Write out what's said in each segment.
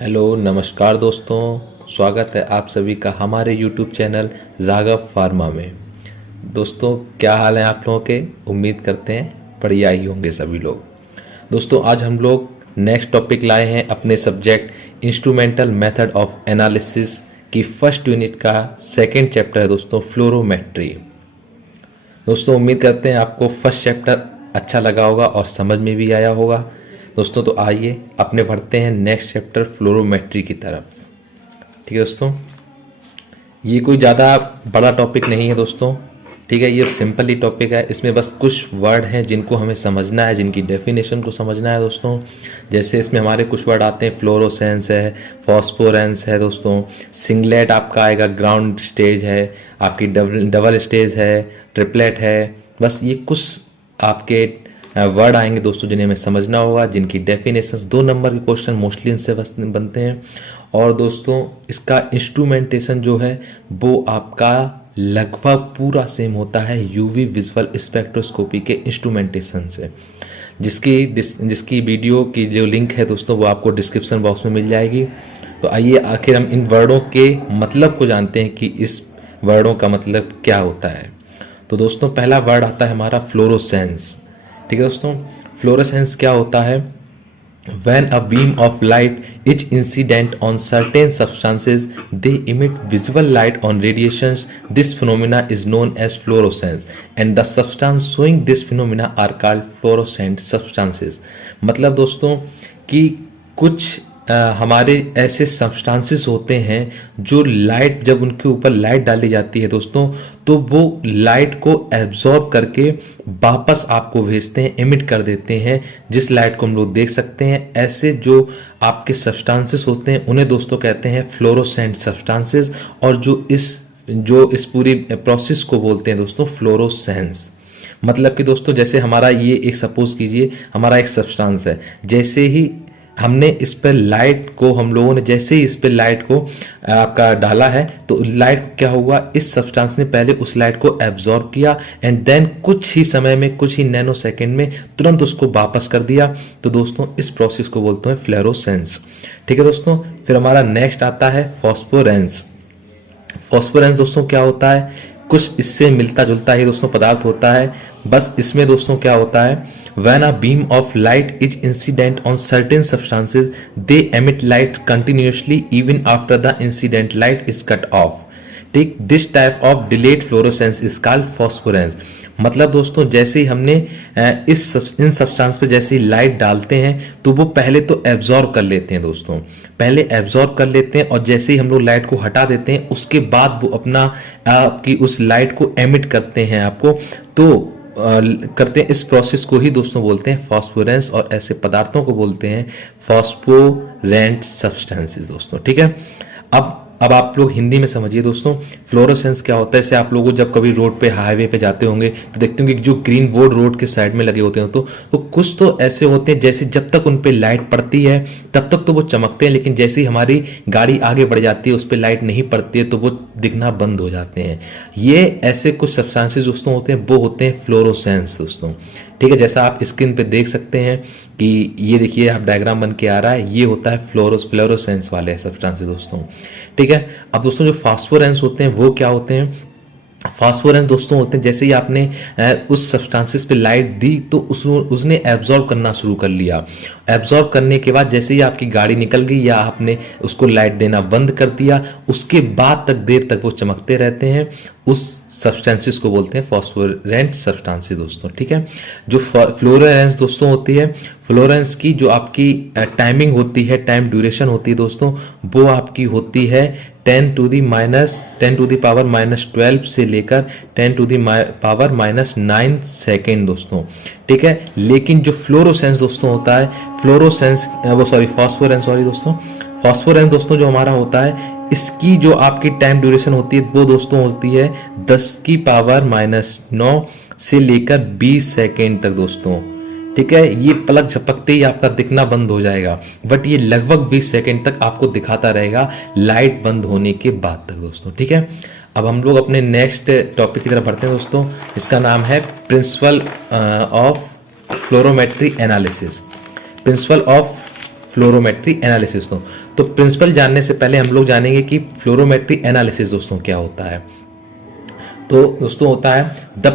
Hello नमस्कार दोस्तों, स्वागत है आप सभी का हमारे यूट्यूब चैनल राघव फार्मा में। दोस्तों क्या हाल है आप लोगों के? उम्मीद करते हैं बढ़िया ही होंगे सभी लोग। दोस्तों आज हम लोग नेक्स्ट टॉपिक लाए हैं अपने subject instrumental method of analysis की फर्स्ट यूनिट का सेकेंड चैप्टर है दोस्तों, फ्लोरोमेट्री। दोस्तों उम्मीद करते हैं आपको फर्स्ट चैप्टर अच्छा लगा होगा और समझ में भी आया होगा। दोस्तों तो आइए अपने बढ़ते हैं नेक्स्ट चैप्टर फ्लोरोमेट्री की तरफ। ठीक है दोस्तों, ये कोई ज़्यादा बड़ा टॉपिक नहीं है दोस्तों। ठीक है, ये सिंपल ही टॉपिक है। इसमें बस कुछ वर्ड हैं जिनको हमें समझना है, जिनकी डेफिनेशन को समझना है दोस्तों। जैसे इसमें हमारे कुछ वर्ड आते हैं, फ्लोरोसेंस है, फॉस्फोरेंस है दोस्तों, सिंगलेट आपका आएगा, ग्राउंड स्टेज है, आपकी डबल स्टेज है, ट्रिपलेट है। बस ये कुछ आपके वर्ड आएंगे दोस्तों जिन्हें हमें समझना होगा, जिनकी डेफिनेशंस 2 नंबर के क्वेश्चन मोस्टली इनसे बनते हैं। और दोस्तों इसका इंस्ट्रूमेंटेशन जो है वो आपका लगभग पूरा सेम होता है यूवी विजुअल स्पेक्ट्रोस्कोपी के इंस्ट्रूमेंटेशन से, जिसकी वीडियो की जो लिंक है दोस्तों वो आपको डिस्क्रिप्शन बॉक्स में मिल जाएगी। तो आइए आखिर हम इन वर्डों के मतलब को जानते हैं कि इस वर्डों का मतलब क्या होता है। तो दोस्तों पहला वर्ड आता है हमारा फ्लोरोसेंस। ठीक है दोस्तों, फ्लोरोसेंस क्या होता है? When a beam of light is incident on certain substances, they emit visible light on radiations. This phenomena is known as fluorescence, and the substance showing this phenomena are called fluorescent substances. मतलब दोस्तों कि कुछ हमारे ऐसे substances होते हैं जो light, जब उनके ऊपर लाइट डाली जाती है दोस्तों, तो वो लाइट को एब्जॉर्ब करके वापस आपको भेजते हैं, एमिट कर देते हैं, जिस लाइट को हम लोग देख सकते हैं। ऐसे जो आपके सब्सटेंसेस होते हैं उन्हें दोस्तों कहते हैं फ्लोरोसेंट सब्सटेंसेस, और जो इस पूरी प्रोसेस को बोलते हैं दोस्तों फ्लोरोसेंस। मतलब कि दोस्तों जैसे हमारा ये एक, सपोज कीजिए हमारा एक सब्सटेंस है, जैसे ही हमने इस पर लाइट को, हम लोगों ने जैसे ही इस पर लाइट को आपका डाला है, तो लाइट क्या हुआ, इस सब्सटेंस ने पहले उस लाइट को एब्जॉर्ब किया एंड देन कुछ ही समय में, कुछ ही नैनो सेकेंड में तुरंत उसको वापस कर दिया। तो दोस्तों इस प्रोसेस को बोलते हैं फ्लोरोसेंस। ठीक है दोस्तों, फिर हमारा नेक्स्ट आता है फॉस्फोरेंस। फॉस्फोरेंस दोस्तों क्या होता है? कुछ इससे मिलता जुलता ही दोस्तों पदार्थ होता है। बस इसमें दोस्तों क्या होता है, when a beam of light is incident on certain substances, they emit light continuously even after the incident light is cut off. ठीक, this type of delayed fluorescence is called phosphorescence. मतलब दोस्तों जैसे ही हमने इन सब्सटेंस पे जैसे ही light डालते हैं तो वो पहले तो एब्जॉर्ब कर लेते हैं दोस्तों, पहले एब्जॉर्ब कर लेते हैं, और जैसे ही हम लोग लाइट को हटा देते हैं उसके बाद वो अपना आपकी उस लाइट को एमिट करते हैं आपको, तो करते हैं। इस प्रोसेस को ही दोस्तों बोलते हैं फॉस्फोरेंस, और ऐसे पदार्थों को बोलते हैं फॉस्फोरेंट सब्सटेंसेस दोस्तों। ठीक है, अब आप लोग हिंदी में समझिए दोस्तों, फ्लोरोसेंस क्या होता है। जैसे आप लोगों जब कभी रोड पे, हाईवे पे जाते होंगे तो देखते होंगे कि जो ग्रीन बोर्ड रोड के साइड में लगे होते हैं, तो कुछ तो ऐसे होते हैं जैसे जब तक उन पे लाइट पड़ती है तब तक तो वो चमकते हैं, लेकिन जैसे ही हमारी गाड़ी आगे बढ़ जाती है उस पर लाइट नहीं पड़ती है तो वो दिखना बंद हो जाते हैं। ये ऐसे कुछ सब्सटेंसेस दोस्तों होते हैं, वो होते हैं फ्लोरोसेंस दोस्तों। ठीक है, जैसा आप स्क्रीन पे देख सकते हैं कि ये देखिए आप डायग्राम बन के आ रहा है, ये होता है फ्लोरोसेंस वाले सब्सटेंसेस दोस्तों। ठीक है, अब दोस्तों जो फास्फोरेंस होते हैं वो क्या होते हैं? फास्फोरेंस दोस्तों होते हैं जैसे ही आपने उस सब्सटेंसेस पे लाइट दी तो उसने एब्जॉर्ब करना शुरू कर लिया। एब्जॉर्ब करने के बाद जैसे ही आपकी गाड़ी निकल गई या आपने उसको लाइट देना बंद कर दिया, उसके बाद तक देर तक वो चमकते रहते हैं। उस सब्सटेंसेस को बोलते हैं फॉस्फोरेंट सब्सटेंसेस दोस्तों। ठीक है, जो फ्लोरोसेंस दोस्तों होती है, फ्लोरेंस की जो आपकी टाइमिंग होती है, टाइम ड्यूरेशन होती है दोस्तों, वो आपकी होती है 10 टू दी पावर -12 से लेकर 10 टू दी पावर -9 सेकेंड दोस्तों। ठीक है, लेकिन जो फ्लोरोसेंस दोस्तों होता है, फॉस्फोरेंस दोस्तों जो हमारा होता है, इसकी जो आपकी टाइम ड्यूरेशन होती है वो दोस्तों होती है 10 की पावर -9 से लेकर 20 सेकेंड तक दोस्तों। ठीक है, ये पलक झपकते ही आपका दिखना बंद हो जाएगा, बट ये लगभग 20 सेकेंड तक आपको दिखाता रहेगा लाइट बंद होने के बाद तक दोस्तों। ठीक है, अब हम लोग अपने नेक्स्ट टॉपिक की तरफ बढ़ते हैं दोस्तों। इसका नाम है principle of fluorometry analysis. Principle of fluorometry analysis दोस्तों। तो प्रिंसिपल जानने से पहले हम लोग जानेंगे कि फ्लोरोमेट्री एनालिसिस दोस्तों क्या होता है। तो दोस्तों होता है द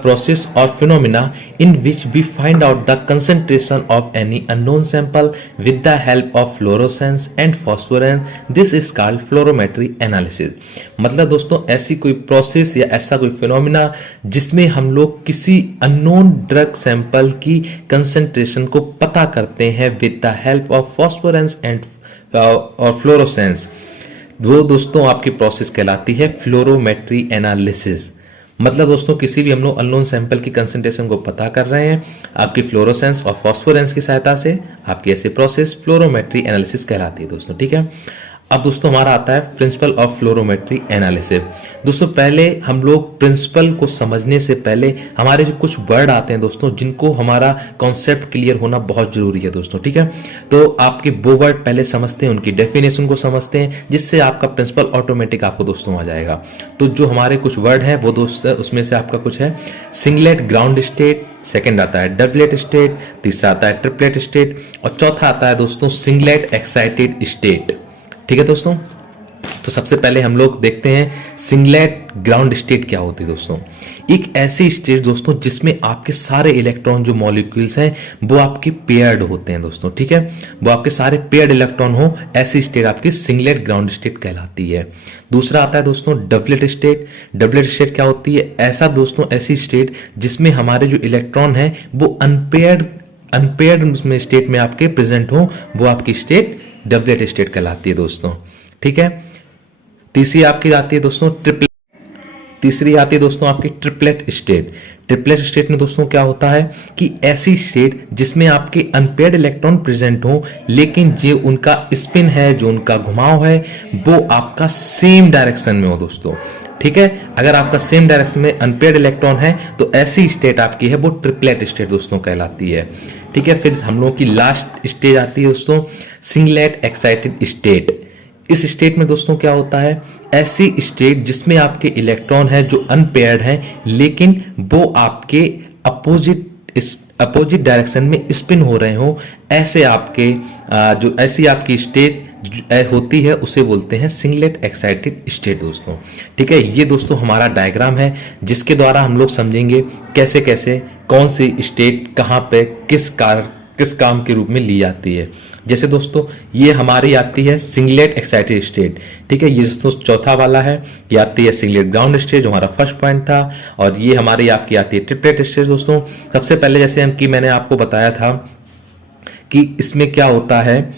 प्रोसेस और phenomena in which we find out the concentration of any unknown sample with the help of fluorescence and phosphorescence, this is called fluorometry analysis. मतलब दोस्तों ऐसी कोई प्रोसेस या ऐसा कोई फिनोमिना जिसमें हम लोग किसी अननोन ड्रग सैंपल की कंसंट्रेशन को पता करते हैं with the help of phosphorescence and और फ्लोरोसेंस, वो दोस्तों आपकी प्रोसेस कहलाती है फ्लोरोमेट्री एनालिसिस। मतलब दोस्तों किसी भी हम लोग अननोन सैंपल की कंसंट्रेशन को पता कर रहे हैं आपकी फ्लोरोसेंस और फॉस्फोरेंस की सहायता से, आपकी ऐसी प्रोसेस फ्लोरोमेट्री एनालिसिस कहलाती है दोस्तों। ठीक है, अब दोस्तों हमारा आता है प्रिंसिपल ऑफ फ्लोरोमेट्री एनालिसिस। दोस्तों पहले हम लोग प्रिंसिपल को समझने से पहले हमारे जो कुछ वर्ड आते हैं दोस्तों, जिनको हमारा कॉन्सेप्ट क्लियर होना बहुत जरूरी है दोस्तों। ठीक है, तो आपके वो वर्ड पहले समझते हैं, उनकी डेफिनेशन को समझते हैं, जिससे आपका प्रिंसिपल ऑटोमेटिक आपको दोस्तों आ जाएगा। तो जो हमारे कुछ वर्ड है वो दोस्त उसमें से आपका कुछ है सिंगलेट ग्राउंड स्टेट, सेकंड आता है डबलेट स्टेट, तीसरा आता है ट्रिपलेट स्टेट और चौथा आता है दोस्तों सिंगलेट एक्साइटेड स्टेट। ठीक है दोस्तों, तो सबसे पहले हम लोग देखते हैं सिंगलेट ग्राउंड स्टेट क्या होती है दोस्तों। एक ऐसी स्टेट दोस्तों जिसमें आपके सारे इलेक्ट्रॉन जो मॉलिक्यूल्स हैं वो आपके पेयर्ड होते हैं दोस्तों। ठीक है, वो आपके सारे पेयर्ड इलेक्ट्रॉन हो, ऐसी स्टेट आपकी सिंगलेट ग्राउंड स्टेट कहलाती है। दूसरा आता है दोस्तों डबलेट स्टेट। डबलेट स्टेट क्या होती है? ऐसा दोस्तों ऐसी स्टेट जिसमें हमारे जो इलेक्ट्रॉन है वो अनपेयर्ड स्टेट में आपके प्रेजेंट हो, वो आपकी स्टेट डबलेट स्टेट कहलाती है दोस्तों। ठीक है, तीसरी आपकी आती है दोस्तों आपकी ट्रिपलेट स्टेट। ट्रिपलेट स्टेट में दोस्तों क्या होता है कि ऐसी स्टेट जिसमें आपके अनपेयर्ड इलेक्ट्रॉन प्रेजेंट हो, लेकिन जो उनका स्पिन है, जो उनका घुमाव है, वो आपका सेम डायरेक्शन में हो दोस्तों। ठीक है, अगर आपका सेम डायरेक्शन में अनपेयर्ड इलेक्ट्रॉन है तो ऐसी स्टेट आपकी है वो ट्रिपलेट स्टेट दोस्तों कहलाती है। ठीक है, फिर हम लोग की लास्ट स्टेज आती है दोस्तों सिंगलेट एक्साइटेड स्टेट। इस स्टेट में दोस्तों क्या होता है? ऐसी स्टेट जिसमें आपके इलेक्ट्रॉन है जो अनपेयर्ड है, लेकिन वो आपके अपोजिट डायरेक्शन में स्पिन हो रहे हो, ऐसे आपके जो ऐसी आपकी स्टेट होती है उसे बोलते हैं सिंगलेट एक्साइटेड स्टेट दोस्तों। ठीक है, ये दोस्तों हमारा डायग्राम है जिसके द्वारा हम लोग समझेंगे कैसे कैसे कौन सी स्टेट कहाँ पे किस काम के रूप में ली जाती है। जैसे दोस्तों ये हमारी आती है सिंगलेट एक्साइटेड स्टेट। ठीक है, ये दोस्तों चौथा वाला है, ये आती है सिंगलेट ग्राउंड स्टेट जो हमारा फर्स्ट पॉइंट था, और ये हमारी आपकी आती है ट्रिपलेट स्टेट दोस्तों। सबसे पहले जैसे मैंने आपको बताया था कि इसमें क्या होता है,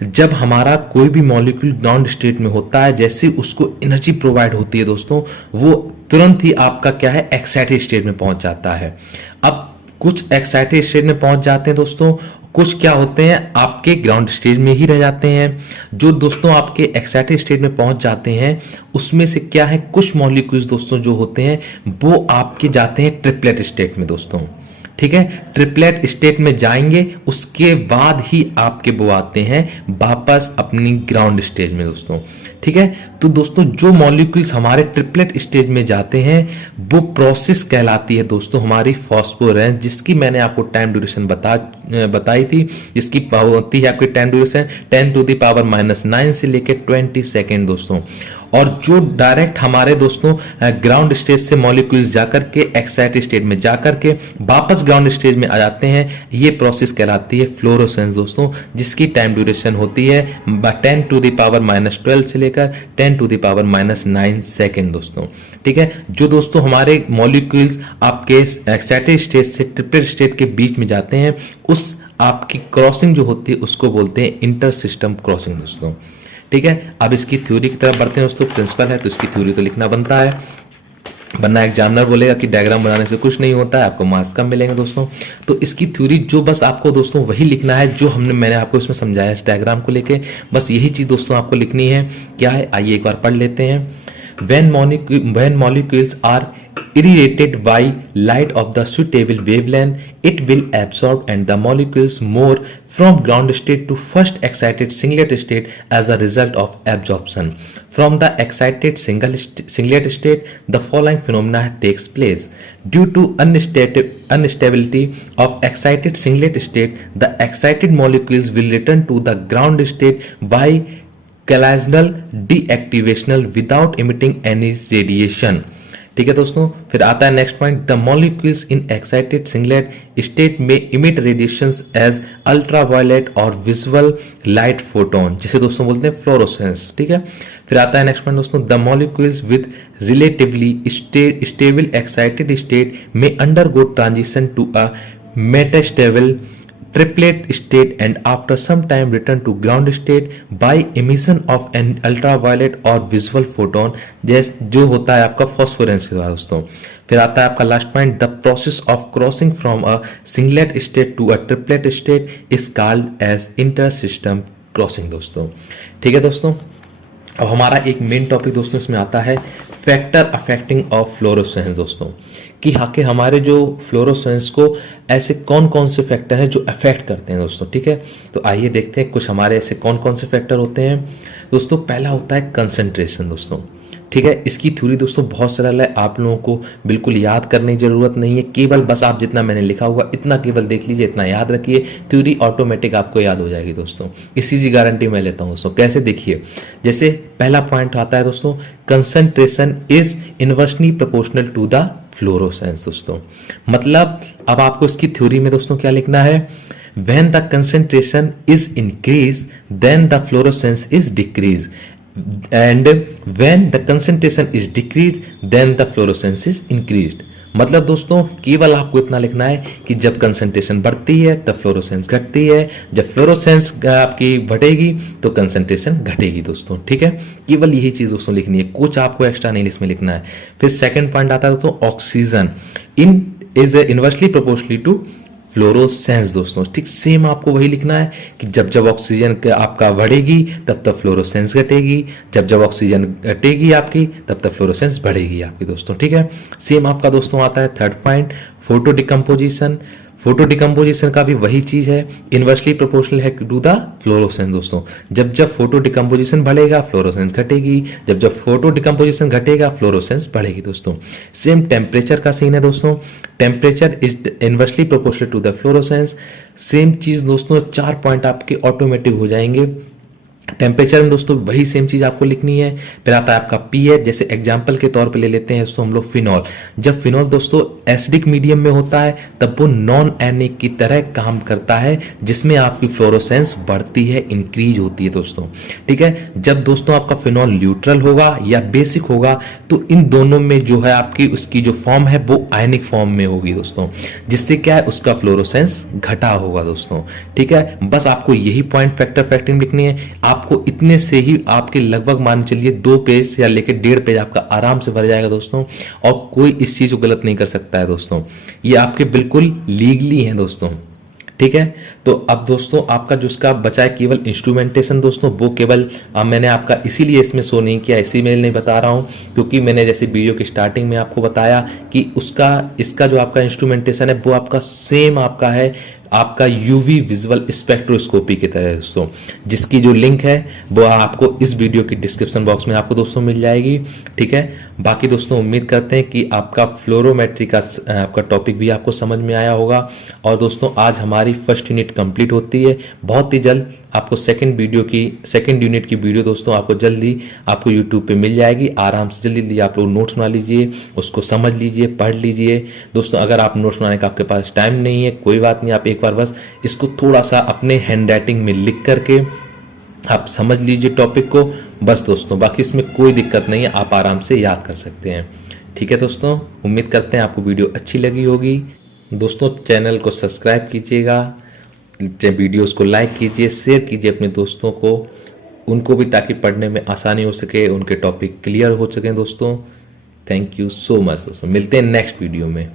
जब हमारा कोई भी मॉलिक्यूल ग्राउंड स्टेट में होता है, जैसे उसको एनर्जी प्रोवाइड होती है दोस्तों, वो तुरंत ही आपका क्या है एक्साइटेड स्टेट में पहुंच जाता है। अब कुछ एक्साइटेड स्टेट में पहुंच जाते हैं दोस्तों, कुछ क्या होते हैं आपके ग्राउंड स्टेज में ही रह जाते हैं। जो दोस्तों आपके एक्साइटेड स्टेट में पहुंच जाते हैं उसमें से क्या है, कुछ मॉलिक्यूल्स दोस्तों जो होते हैं वो आपके जाते हैं ट्रिपलेट स्टेट में दोस्तों। ठीक है, ट्रिपलेट स्टेट में जाएंगे, उसके बाद ही आपके वो आते हैं वापस अपनी ग्राउंड स्टेज में दोस्तों। ठीक है, तो दोस्तों जो मॉलिक्यूल्स हमारे ट्रिपलेट स्टेज में जाते हैं वो प्रोसेस कहलाती है दोस्तों हमारी फॉस्फोरेंस, जिसकी मैंने आपको टाइम ड्यूरेशन बताई थी, जिसकी होती है आपकी टाइम ड्यूरेशन 10⁻⁻⁹ से लेकर 20 सेकेंड दोस्तों। और जो डायरेक्ट हमारे दोस्तों ग्राउंड स्टेज से मॉलिक्यूल्स जाकर के एक्साइटेड स्टेट में जाकर के वापस ग्राउंड स्टेज में आ जाते हैं, ये प्रोसेस कहलाती है फ्लोरोसेंस दोस्तों, जिसकी टाइम ड्यूरेशन होती है 10⁻⁻12 से लेकर 10⁻⁹ सेकेंड दोस्तों। ठीक है, जो दोस्तों हमारे मॉलिक्यूल्स आपके एक्साइटेड स्टेज से ट्रिपलेट स्टेट के बीच में जाते हैं, उस आपकी क्रॉसिंग जो होती है उसको बोलते हैं इंटर सिस्टम क्रॉसिंग दोस्तों। ठीक है, अब इसकी थ्योरी की तरफ बढ़ते हैं दोस्तों। प्रिंसिपल है तो इसकी थ्योरी तो लिखना बनता है, वरना एग्जामिनर बोलेगा कि डायग्राम बनाने से कुछ नहीं होता है, आपको मार्क्स कम मिलेंगे दोस्तों। तो इसकी थ्योरी जो बस आपको दोस्तों वही लिखना है जो मैंने आपको इसमें समझाया इस डायग्राम को लेके, बस यही चीज दोस्तों आपको लिखनी है। क्या है, आइए एक बार पढ़ लेते हैं। When molecules are irradiated by light of the suitable wavelength, it will absorb and the molecules more from ground state to first excited singlet state as a result of absorption. From the excited singlet state, the following phenomena takes place. Due to instability of excited singlet state, the excited molecules will return to the ground state by collisional deactivation without emitting any radiation. ठीक है दोस्तों, फिर आता है next point, the molecules in excited singlet state में emit radiations as ultraviolet और visual light photon, जिसे दोस्तों बोलते हैं फ्लोरोसेंस। ठीक है, फिर आता है नेक्स्ट पॉइंट दोस्तों, the molecules with relatively stable excited state में undergo transition to a metastable triplet state and after some time return to ground state by emission of an ultraviolet or visual photon, जैसे जो होता है आपका फॉस्फोरेंस के द्वारा दोस्तों। फिर आता है आपका last point, the process of crossing from a singlet state to a triplet state is called as inter system crossing दोस्तों। ठीक है दोस्तों, अब हमारा एक मेन टॉपिक दोस्तों इसमें आता है फैक्टर अफेक्टिंग ऑफ फ्लोरोसेंस दोस्तों, कि आखिर हमारे जो फ्लोरोसेंस को ऐसे कौन कौन से फैक्टर हैं जो अफेक्ट करते हैं दोस्तों। ठीक है, तो आइए देखते हैं कुछ हमारे ऐसे कौन कौन से फैक्टर होते हैं दोस्तों। पहला होता है कंसंट्रेशन दोस्तों। ठीक है, इसकी थ्योरी दोस्तों बहुत सरल है, आप लोगों को बिल्कुल याद करने की जरूरत नहीं है, केवल बस आप जितना मैंने लिखा हुआ इतना केवल देख लीजिए, इतना याद रखिए, थ्योरी ऑटोमेटिक आपको याद हो जाएगी दोस्तों। इसी की गारंटी मैं लेता हूं दोस्तों। कैसे, देखिए, जैसे पहला पॉइंट आता है दोस्तों, concentration is inversely proportional to the fluorescence दोस्तों। मतलब अब आपको इसकी थ्योरी में दोस्तों क्या लिखना है, when the concentration is increased then the fluorescence is decreased and when the concentration is decreased then the fluorescence is increased। मतलब दोस्तों केवल आपको इतना लिखना है कि जब कंसंट्रेशन बढ़ती है तब फ्लोरोसेंस घटती है, जब फ्लोरोसेंस आपकी बढ़ेगी तो कंसंट्रेशन घटेगी दोस्तों। ठीक है, केवल यही चीज दोस्तों लिखनी है, कुछ आपको एक्स्ट्रा नहीं इसमें लिखना है। फिर सेकंड पॉइंट आता है दोस्तों, oxygen in is inversely proportionally to fluorescence दोस्तों। ठीक सेम आपको वही लिखना है कि जब जब ऑक्सीजन आपका बढ़ेगी तब तब फ्लोरोसेंस घटेगी, जब जब ऑक्सीजन घटेगी आपकी तब तब फ्लोरोसेंस बढ़ेगी आपकी दोस्तों। ठीक है, सेम आपका दोस्तों आता है third point, photo decomposition. Photo decomposition का भी वही चीज है, इनवर्सली प्रोपोर्शनल है टू द फ्लोरोसेंस दोस्तों। जब जब फोटो डिकम्पोजिशन बढ़ेगा फ्लोरोसेंस घटेगी, जब जब फोटो डिकम्पोजिशन घटेगा फ्लोरोसेंस बढ़ेगी दोस्तों। सेम टेम्परेचर का सीन है दोस्तों, temperature is inversely proportional to the fluorescence. Same चीज दोस्तों, 4 पॉइंट आपके ऑटोमेटिक हो जाएंगे। टेम्परेचर में दोस्तों वही सेम चीज आपको लिखनी है। फिर आता है आपका पीएच, जैसे एग्जांपल के तौर पे ले लेते हैं दोस्तों हम लोग फिनॉल। जब फिनॉल दोस्तों एसिडिक मीडियम में होता है तब वो नॉन एनिक की तरह काम करता है, जिसमें आपकी फ्लोरोसेंस बढ़ती है, इंक्रीज होती है दोस्तों। ठीक है, जब दोस्तों आपका फिनॉल न्यूट्रल होगा या बेसिक होगा तो इन दोनों में जो है आपकी उसकी जो फॉर्म है वो आयनिक फॉर्म में होगी दोस्तों, जिससे क्या है उसका फ्लोरोसेंस घटा होगा दोस्तों। ठीक है, बस आपको यही पॉइंट फैक्टर फैक्टिंग लिखनी है। आपको इतने से ही आपके लगभग मान चलिए 2 पेज या लेके 1.5 पेज आपका आराम से भर जाएगा दोस्तों, और कोई इस चीज को गलत नहीं कर सकता है दोस्तों। ये आपके बिल्कुल लीगली हैं दोस्तों। ठीक है, तो अब दोस्तों आपका जो उसका बचा है केवल इंस्ट्रूमेंटेशन दोस्तों, वो केवल मैंने आपका इसीलिए इसमें शो नहीं किया, इसी में नहीं बता रहा हूं क्योंकि मैंने जैसे वीडियो की स्टार्टिंग में आपको बताया कि उसका इसका जो आपका इंस्ट्रूमेंटेशन है वो आपका सेम आपका है आपका यूवी विजुअल स्पेक्ट्रोस्कोपी की तरह दोस्तों, जिसकी जो लिंक है वो आपको इस वीडियो की डिस्क्रिप्शन बॉक्स में आपको दोस्तों मिल जाएगी। ठीक है, बाकी दोस्तों उम्मीद करते हैं कि आपका फ्लोरोमेट्री का आपका टॉपिक भी आपको समझ में आया होगा। और दोस्तों आज हमारी फर्स्ट यूनिट कंप्लीट होती है, बहुत ही जल्द आपको सेकंड यूनिट की वीडियो दोस्तों आपको जल्दी आपको यूट्यूब पे मिल जाएगी। आराम से जल्दी आप लोग नोट्स बना लीजिए, उसको समझ लीजिए, पढ़ लीजिए दोस्तों। अगर आप नोट्स बनाने का आपके पास टाइम नहीं है कोई बात नहीं, आप एक बार बस इसको थोड़ा सा अपने हैंड राइटिंग में लिख करके आप समझ लीजिए टॉपिक को, बस दोस्तों। बाकी इसमें कोई दिक्कत नहीं है, आप आराम से याद कर सकते हैं। ठीक है दोस्तों, उम्मीद करते हैं आपको वीडियो अच्छी लगी होगी दोस्तों। चैनल को सब्सक्राइब कीजिएगा, वीडियोस को लाइक कीजिए, शेयर कीजिए अपने दोस्तों को, उनको भी ताकि पढ़ने में आसानी हो सके, उनके टॉपिक क्लियर हो सके दोस्तों। थैंक यू सो मच दोस्तों, मिलते हैं नेक्स्ट वीडियो में।